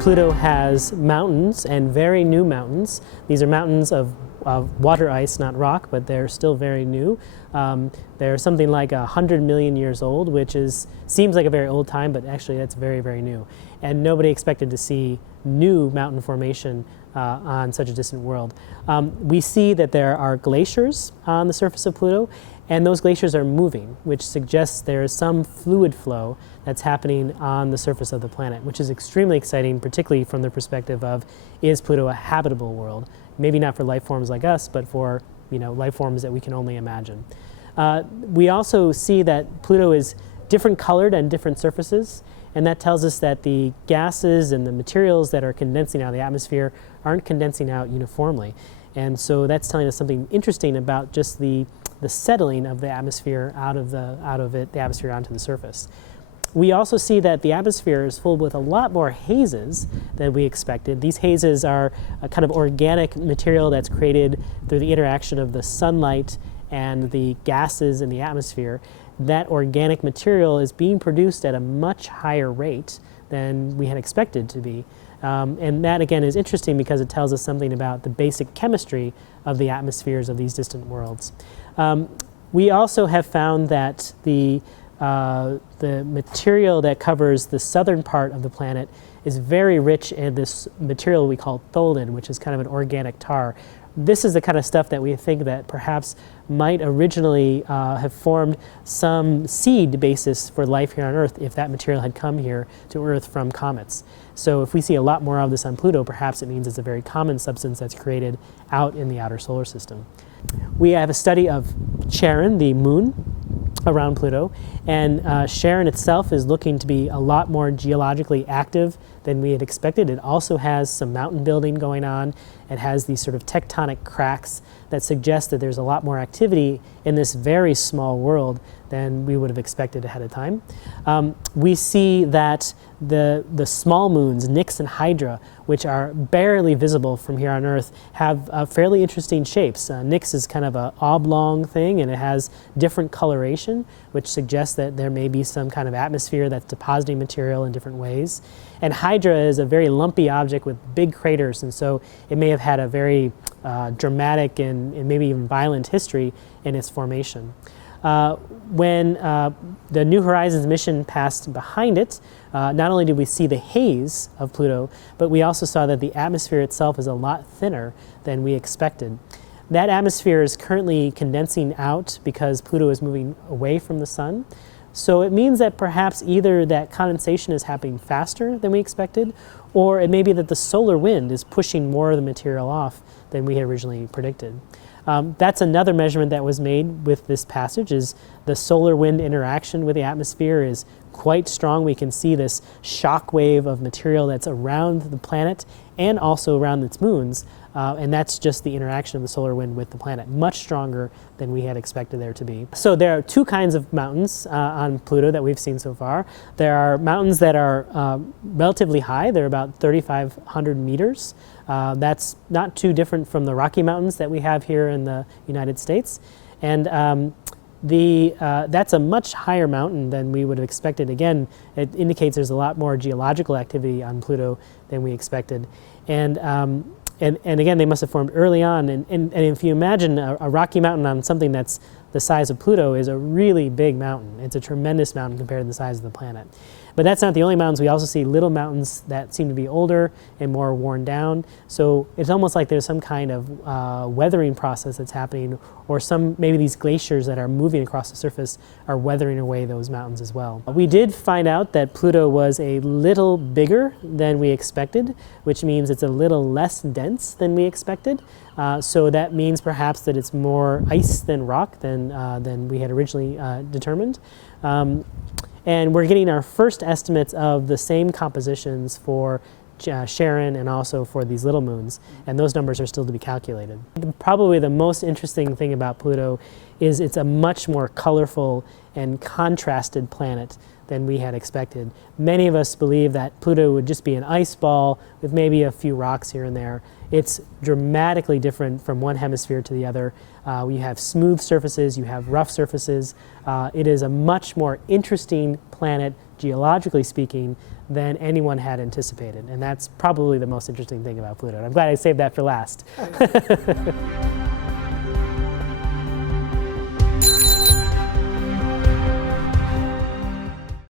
Pluto has mountains, and very new mountains. These are mountains of water ice, not rock, but they're still very new. They're something like 100 million years old, which seems like a very old time, but actually that's very, very new. And nobody expected to see new mountain formation on such a distant world. We see that there are glaciers on the surface of Pluto, and those glaciers are moving, which suggests there is some fluid flow that's happening on the surface of the planet, which is extremely exciting, particularly from the perspective of, is Pluto a habitable world? Maybe not for life forms like us, but for life forms that we can only imagine. We also see that Pluto is different colored on different surfaces, and that tells us that the gases and the materials that are condensing out of the atmosphere aren't condensing out uniformly. And so that's telling us something interesting about just the settling of the atmosphere out of the atmosphere onto the surface. We also see that the atmosphere is full with a lot more hazes than we expected. These hazes are a kind of organic material that's created through the interaction of the sunlight and the gases in the atmosphere. That organic material is being produced at a much higher rate than we had expected to be. And that, again, is interesting because it tells us something about the basic chemistry of the atmospheres of these distant worlds. We also have found that the material that covers the southern part of the planet is very rich in this material we call tholin, which is kind of an organic tar. This is the kind of stuff that we think that perhaps might originally have formed some seed basis for life here on Earth if that material had come here to Earth from comets. So if we see a lot more of this on Pluto, perhaps it means it's a very common substance that's created out in the outer solar system. We have a study of Charon, the moon, around Pluto, and Charon itself is looking to be a lot more geologically active than we had expected. It also has some mountain building going on. It has these sort of tectonic cracks that suggest that there's a lot more activity in this very small world than we would have expected ahead of time. We see that the small moons, Nix and Hydra, which are barely visible from here on Earth, have fairly interesting shapes. Nix is kind of an oblong thing, and it has different coloration, which suggests that there may be some kind of atmosphere that's depositing material in different ways. And Hydra is a very lumpy object with big craters, and so it may have had a very dramatic and maybe even violent history in its formation. When the New Horizons mission passed behind it, not only did we see the haze of Pluto, but we also saw that the atmosphere itself is a lot thinner than we expected. That atmosphere is currently condensing out because Pluto is moving away from the sun. So it means that perhaps either that condensation is happening faster than we expected, or it may be that the solar wind is pushing more of the material off than we had originally predicted. That's another measurement that was made with this passage, is the solar wind interaction with the atmosphere is quite strong. We can see this shock wave of material that's around the planet and also around its moons, and that's just the interaction of the solar wind with the planet, much stronger than we had expected there to be. So there are two kinds of mountains on Pluto that we've seen so far. There are mountains that are relatively high. They're about 3,500 meters. That's not too different from the Rocky Mountains that we have here in the United States. And that's a much higher mountain than we would have expected. Again, it indicates there's a lot more geological activity on Pluto than we expected. And again, they must have formed early on. And if you imagine a Rocky Mountain on something that's the size of Pluto is a really big mountain. It's a tremendous mountain compared to the size of the planet. But that's not the only mountains. We also see little mountains that seem to be older and more worn down. So it's almost like there's some kind of weathering process that's happening, or maybe these glaciers that are moving across the surface are weathering away those mountains as well. We did find out that Pluto was a little bigger than we expected, which means it's a little less dense than we expected. So that means perhaps that it's more ice than rock than we had originally determined. And we're getting our first estimates of the same compositions for Charon and also for these little moons, and those numbers are still to be calculated. Probably the most interesting thing about Pluto is it's a much more colorful and contrasted planet than we had expected. Many of us believe that Pluto would just be an ice ball with maybe a few rocks here and there. It's dramatically different from one hemisphere to the other. You have smooth surfaces, you have rough surfaces. It is a much more interesting planet geologically speaking, than anyone had anticipated. And that's probably the most interesting thing about Pluto. And I'm glad I saved that for last.